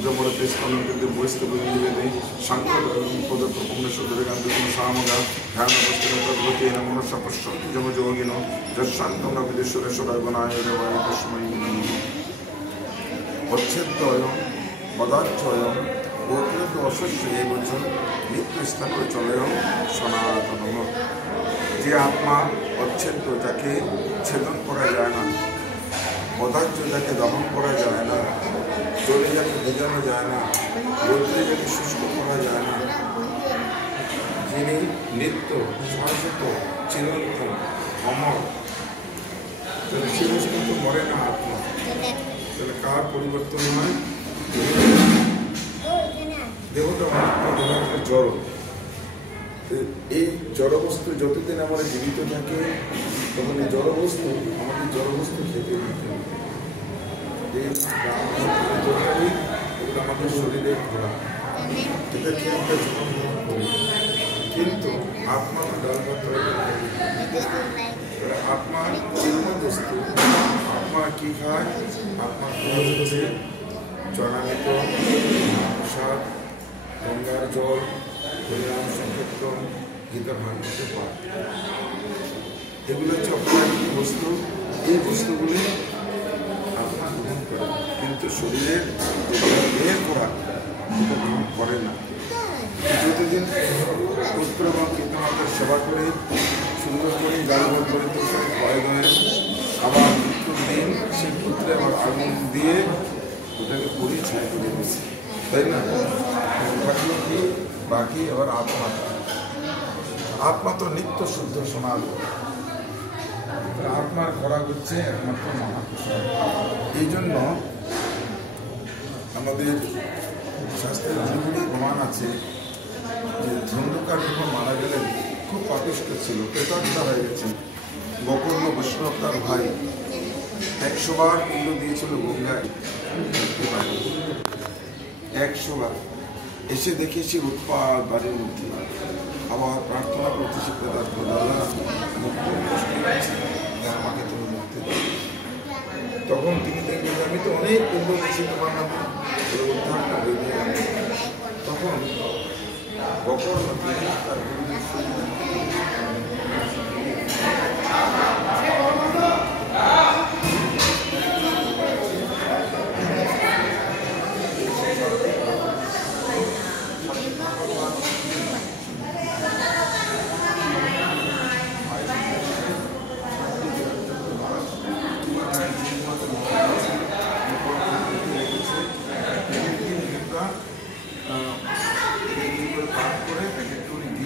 रुद्रमूर्ति स्कंदकृति भूस्तुभुजनिवेदे शङ्करपदप्रपुण्यशुद्धरिकान्तिं सामगा ध्यानपुस्तकतद्वतेन मनसा पश्यन्ति जमयोगिनो यशान्तं न विदेश्वरेश्वराय देवाय तस्मै नमः। अच्छेद्ययं पदार्थयं गोत्रेद अशस्य এবছর নিত্য স্থান চলেও সনাতনম। যে আত্মা অচ্ছেদ্য, যাকে ছেদন করা যায় না, পদার্থ যাকে দহন করা যায় না, জলে যাকে ভেজানো যায় না, গোত্রে যাকে শুষ্ক করা যায় না, যিনি নিত্য শাশ্বত চিরন্তন অমর, চিরস্থান তো মরে না আত্মা, তাহলে কার পরিবর্তন হয়? দেহটা অনেকটা জড়। এই জড়বস্তু যতদিন আমরা জীবিত থাকে তখন এই জড়বস্তু আমাদের জড়বস্তু খেতে দিতে হবে। এগুলো আমাদের শরীরের ঘোরা, এটা খেয়ে আমরা জীবনধারণ করি, কিন্তু আত্মা ডাল ভাত আত্মা বস্তু। আত্মা কি খায়? আত্মা খাওয়া হচ্ছে চরণামৃত, প্রসাদ, গঙ্গার জল, হরিনাম সংকীর্তন, গীতা ভাগবত পাঠ। এগুলো হচ্ছে অপ্রাকৃতিক বস্তু। এই বস্তুগুলি আত্মা গ্রহণ করে, কিন্তু শরীরের দেহের খোরাক এটা গ্রহণ করে না। প্রতিদিন পুত্র এবং পিতামাতার সেবা করে সুন্দর করে গালবল পরিতোষ ভয় দেয়, আবার মৃত্যুর দিন সেই পুত্রে আবার আগুন দিয়ে ওটাকে পুড়িয়ে ছাই করে দিয়েছে, তাই না? থাকলো কি বাকি? আবার আত্মা। আত্মা তো নিত্য শুদ্ধ সমাজ। আত্মার খোরাক হচ্ছে একমাত্র মহাপ্রসাদ। এই জন্য আমাদের শাস্ত্রের অনেকগুলি প্রমাণ আছে যে ধন্যকার যখন মারা গেলেন খুব পাপিষ্ঠ ছিল, প্রেতাত্মা হয়ে গেছে। গোকর্ণ বৈষ্ণব তার ভাই 100 বার পিণ্ড দিয়েছিল গঙ্গায়, 100 বার। এসে দেখে সে উৎপাদ বাড়ির মধ্যে আবার প্রার্থনা করতে সে প্রেতাত্ম, দাদা আমাকে তুমি মুক্তি দাও। তখন তিনি দেখবেন আমি তো অনেক পিণ্ড দিয়েছি তোমার নামে, উদ্ধার না হয়ে গেল। তখন গোকর্ণ তার